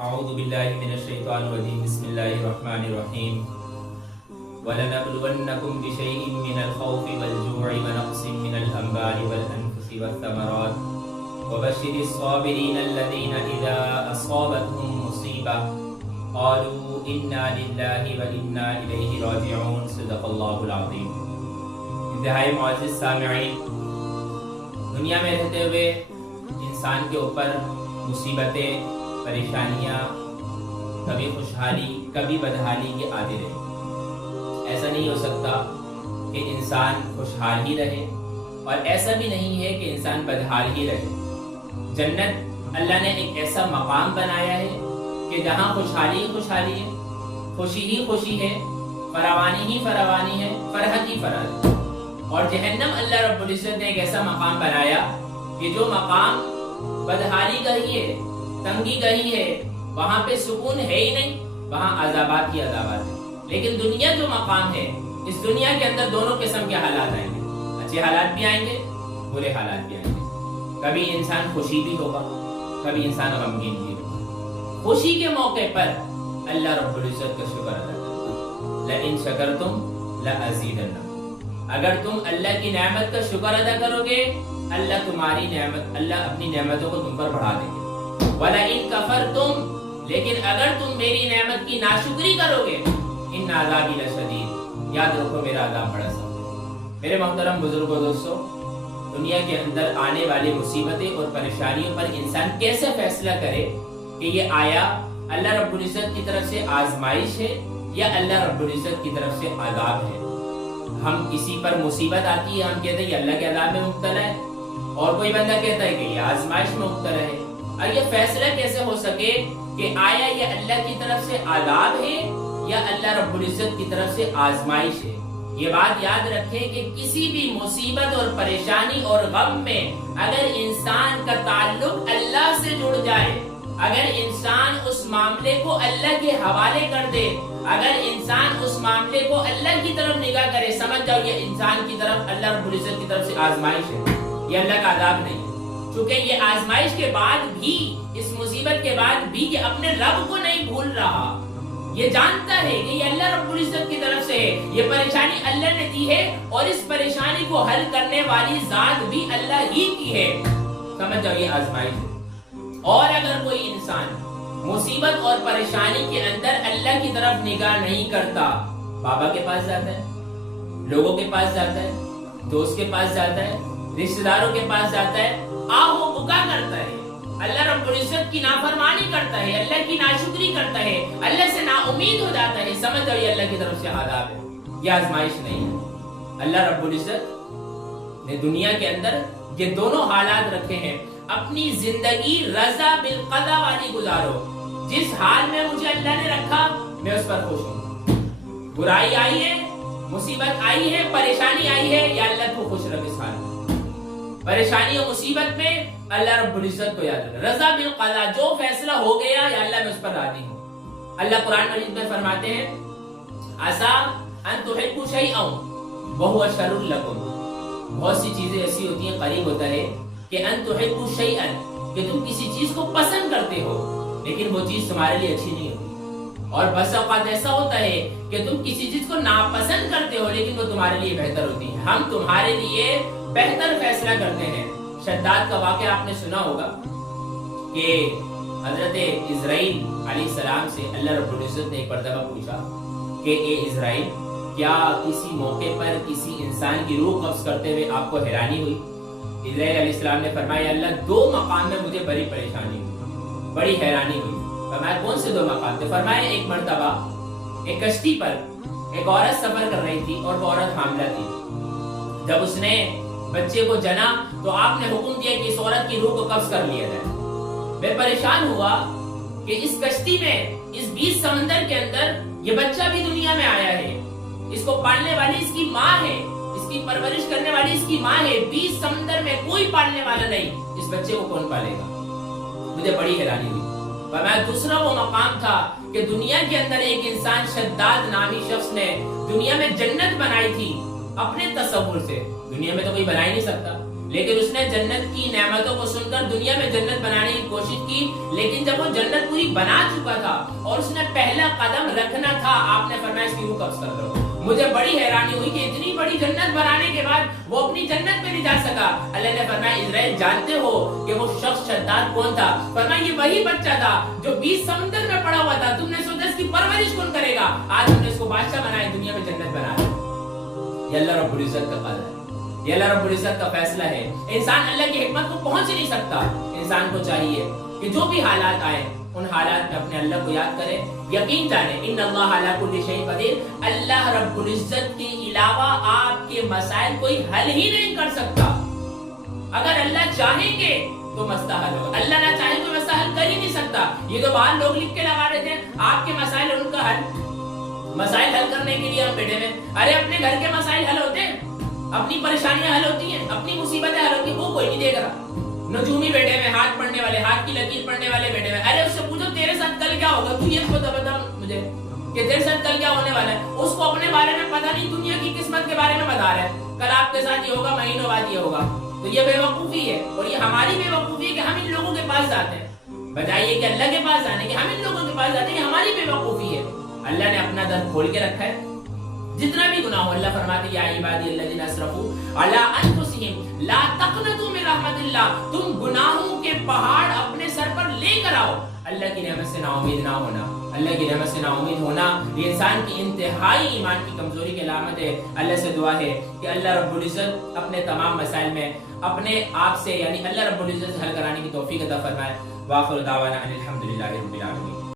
أعوذ بالله من الشيطان الرجيم بسم الله الرحمن الرحيم وَلَنَبْلُوَنَّكُمْ بِشَيْءٍ مِّنَ الْخَوْفِ وَالْجُوعِ وَنَقْصٍ مِّنَ الْأَمْوَالِ وَالْأَنفُسِ وَالثَّمَرَاتِ وَبَشِّرِ الصَّابِرِينَ الَّذِينَ إِذَا أَصَابَتْهُم مُّصِيبَةٌ قَالُوا إِنَّا لِلَّهِ وَإِنَّا إِلَيْهِ رَاجِعُونَ صدق اللہ العظیم۔ انتہائی معزز سامعین، دنیا میں رہتے ہوئے انسان کے اوپر مصیبتیں، پریشانیاں، کبھی خوشحالی کبھی بدحالی یہ آتی رہے۔ ایسا نہیں ہو سکتا کہ انسان خوشحال ہی رہے اور ایسا بھی نہیں ہے کہ انسان بدحال ہی رہے۔ جنت اللہ نے ایک ایسا مقام بنایا ہے کہ جہاں خوشحالی ہی خوشحالی ہے، خوشی ہی خوشی ہے، فراوانی ہی فراوانی ہے، فرحت ہی فرحت ہے۔ اور جہنم اللہ رب العزت نے ایک ایسا مقام بنایا کہ جو مقام بدحالی کا ہی ہے، تنگی کا ہی ہے، وہاں پہ سکون ہے ہی نہیں، وہاں عذابات ہی عذابات ہیں۔ لیکن دنیا جو مقام ہے، اس دنیا کے اندر دونوں قسم کے حالات آئیں گے، اچھے حالات بھی آئیں گے، برے حالات بھی آئیں گے۔ کبھی انسان خوشی بھی ہوگا، کبھی انسان غمگین بھی ہوگا۔ خوشی کے موقع پر اللہ رب العزت کا شکر ادا کرو، لَإِن شَكَرْتُمْ لَأَزِيدَنَّكُمْ۔ اگر تم اللہ کی نعمت کا شکر ادا کرو گے، اللہ اپنی نعمتوں کو تم پر بڑھا دیں گے۔ وَلَئِن كَفَرْتُمْ، لیکن اگر تم میری نعمت کی ناشکری کرو گے، ان عذابی لشدید، یاد رکھو میرا عذاب بڑا سخت ہے۔ میرے محترم بزرگوں دوستو، دنیا کے اندر آنے والی مصیبتیں اور پریشانیوں پر انسان کیسے فیصلہ کرے کہ یہ آیا اللہ رب العزت کی طرف سے آزمائش ہے یا اللہ رب العزت کی طرف سے عذاب ہے؟ ہم کسی پر مصیبت آتی ہے، ہم کہتے ہیں یہ اللہ کے عذاب میں مبتلا ہے، اور کوئی بندہ کہتا ہے کہ یہ آزمائش میں مبتلا ہے۔ اور یہ فیصلہ کیسے ہو سکے کہ آیا یہ اللہ کی طرف سے عذاب ہے یا اللہ رب العزت کی طرف سے آزمائش ہے؟ یہ بات یاد رکھیں کہ کسی بھی مصیبت اور پریشانی اور غم میں اگر انسان کا تعلق اللہ سے جڑ جائے، اگر انسان اس معاملے کو اللہ کے حوالے کر دے، اگر انسان اس معاملے کو اللہ کی طرف نگاہ کرے، سمجھ جاؤ یہ انسان کی طرف اللہ رب العزت کی طرف سے آزمائش ہے، یہ اللہ کا عذاب نہیں ہے۔ چونکہ یہ آزمائش کے بعد بھی، اس مصیبت کے بعد بھی یہ اپنے رب کو نہیں بھول رہا، یہ جانتا ہے کہ یہ اللہ رب العزت کی طرف سے ہے، یہ پریشانی اللہ نے دی ہے اور اس پریشانی کو حل کرنے والی ذات بھی اللہ ہی کی ہے۔ سمجھ جاؤ یہ آزمائش ہے۔ اور اگر کوئی انسان مصیبت اور پریشانی کے اندر اللہ کی طرف نگاہ نہیں کرتا، بابا کے پاس جاتا ہے، لوگوں کے پاس جاتا ہے، دوست کے پاس جاتا ہے، رشتہ داروں کے پاس جاتا ہے، آہو بکا کرتا ہے، اللہ رب العزت کی نافرمانی کرتا ہے، اللہ کی ناشکری کرتا ہے، اللہ سے نا امید ہو جاتا ہے، سمجھ جاؤ یہ اللہ کی طرف سے عذاب ہے، یہ آزمائش نہیں ہے۔ اللہ رب العزت نے دنیا کے اندر یہ دونوں حالات رکھے ہیں۔ اپنی زندگی رضا بالقضا والی گزارو، جس حال میں مجھے اللہ نے رکھا میں اس پر خوش ہوں۔ برائی آئی ہے، مصیبت آئی ہے، پریشانی آئی ہے، یا اللہ کو خوش رکھ اس حال میں۔ پریشانی اور مصیبت میں اللہ رب العزت کو یاد رکھ، رضا بالقضا، جو فیصلہ ہو گیا یا اللہ میں اس پر راضی ہوں۔ اللہ قرآن مجید میں فرماتے ہیں عسیٰ ان تحبوا شیئا وہو شر لکم۔ بہت سی چیزیں ایسی ہوتی ہیں، قریب ہوتا ہے کہ ان تحبوا شیئا، کہ تم کسی چیز کو پسند کرتے ہو لیکن وہ چیز تمہارے لیے اچھی نہیں ہوتی، اور بس اوقات ایسا ہوتا ہے کہ تم کسی چیز کو ناپسند کرتے ہو لیکن وہ تمہارے لیے بہتر ہوتی ہے۔ ہم تمہارے لیے بہتر فیصلہ کرتے ہیں۔ شداد کا واقعہ آپ نے سنا ہوگا کہ حضرت اسرائیل علیہ السلام سے اللہ رب العزت نے ایک مرتبہ پوچھا کہ اے اسرائیل، کیا کسی موقع پر کسی انسان کی روح قبض کرتے ہوئے آپ کو حیرانی ہوئی؟ اسرائیل علیہ السلام نے فرمایا اللہ، دو مقام میں مجھے بڑی پریشانی ہوئی، بڑی حیرانی ہوئی۔ فرمایا کون سے دو مقام تھے؟ فرمایا ایک مرتبہ ایک کشتی پر ایک عورت سفر کر رہی تھی اور وہ عورت حاملہ تھی۔ جب اس نے بچے کو جنا تو آپ نے حکم دیا کہ اس عورت کی روح کو قبض کر لیا جائے۔ میں پریشان ہوا کہ اس کشتی میں، اس 20 سمندر کے اندر یہ بچہ بھی دنیا میں آیا ہے، اس کو پالنے والی اس کی ماں ہے، اس کی پرورش کرنے والی اس کی ماں ہے، 20 سمندر میں کوئی پالنے والا نہیں، اس بچے کو کون پالے گا؟ مجھے بڑی حیرانی ہوئی۔ فرمایا دوسرا وہ مقام تھا کہ دنیا کے اندر ایک انسان شداد نامی شخص نے دنیا میں جنت بنائی تھی اپنے تصور سے، دنیا میں تو کوئی بنا ہی نہیں سکتا، لیکن اس نے جنت کی نعمتوں کو سن کر دنیا میں جنت بنانے کی کوشش کی، لیکن جب وہ جنت پوری بنا چکا تھا اور اس نے پہلا قدم رکھنا تھا، آپ نے فرمایا اس کی روح قبض کر دو۔ مجھے بڑی حیرانی ہوئی کہ اتنی بڑی جنت بنانے کے بعد وہ اپنی جنت میں نہیں جا سکا۔ اللہ نے فرمایا اسرائیل جانتے ہو کہ وہ شخص شداد کون تھا؟ فرمایا یہ وہی بچہ تھا جو 20 سمندر میں پڑا ہوا تھا، تم نے سوچا اس کی پرورش کون کرے گا؟ آج ہم نے اس کو بادشاہ بنایا، دنیا میں جنت بنا دیا۔ یہ اللہ رب العزت کا قدر ہے، یہ اللہ رب العزت کا فیصلہ ہے۔ انسان اللہ کی حکمت کو پہنچ نہیں سکتا۔ انسان کو چاہیے کہ جو بھی حالات آئے ان حالات میں اپنے اللہ کو یاد کرے، یقین جانے ان اللہ علی کل شیء قدیر، اللہ رب العزت کے علاوہ آپ کے مسائل کوئی حل ہی نہیں کر سکتا۔ اگر اللہ چاہیں گے تو مسئلہ حل ہوگا، اللہ نہ چاہے تو مسئلہ حل کر ہی نہیں سکتا۔ یہ تو باہر لوگ لکھ کے لگا رہے تھے آپ کے مسائل ان کا حل، مسائل حل کرنے کے لیے ہم بیٹھے ہوئے۔ ارے اپنے گھر کے مسائل حل ہوتے ہیں، اپنی پریشانیاں حل ہوتی ہیں، اپنی مصیبتیں حل ہوتی ہیں، وہ کوئی نہیں دیکھ رہا۔ نجومی بیٹھے ہوئے، ہاتھ پڑھنے والے، ہاتھ کی لکیر پڑھنے والے بیٹھے ہوئے، ارے اس سے پوچھو تیرے ساتھ کل کیا ہوگا، تو یہ بتا مجھے کہ تیرے ساتھ کل کیا ہونے والا ہے۔ اس کو اپنے بارے میں پتہ نہیں، دنیا کی قسمت کے بارے میں بتا رہا ہے کل آپ کے ساتھ یہ ہوگا، مہینوں بعد یہ ہوگا۔ تو یہ بے وقوفی ہے، اور یہ ہماری بے وقوفی ہے کہ ہم ان لوگوں کے پاس جاتے ہیں بجائے کہ اللہ کے پاس جانے کے، ہم ان لوگوں کے پاس جاتے ہیں، یہ ہماری بے وقوفی ہے۔ اللہ نے اپنا در کھول کے رکھا ہے، جتنا بھی گناہ ہو اللہ فرماتے ہیں یا عبادی الذین اسرفوا علی انفسہم لا تقنطوا من رحمت اللہ، تم گناہوں کے پہاڑ اپنے سر پر لے کر آؤ۔ اللہ کی نعمت سے نا امید نہ ہونا، اللہ کی نعمت سے نا امید ہونا یہ انسان کی انتہائی ایمان کی کمزوری کی علامت ہے۔ اللہ سے دعا ہے کہ اللہ رب العزت اپنے تمام مسائل میں اپنے آپ سے یعنی اللہ رب العزت حل کرانے کی توفیق عطا فرمائے۔ وآخر دعوانا ان الحمد للہ رب العالمین۔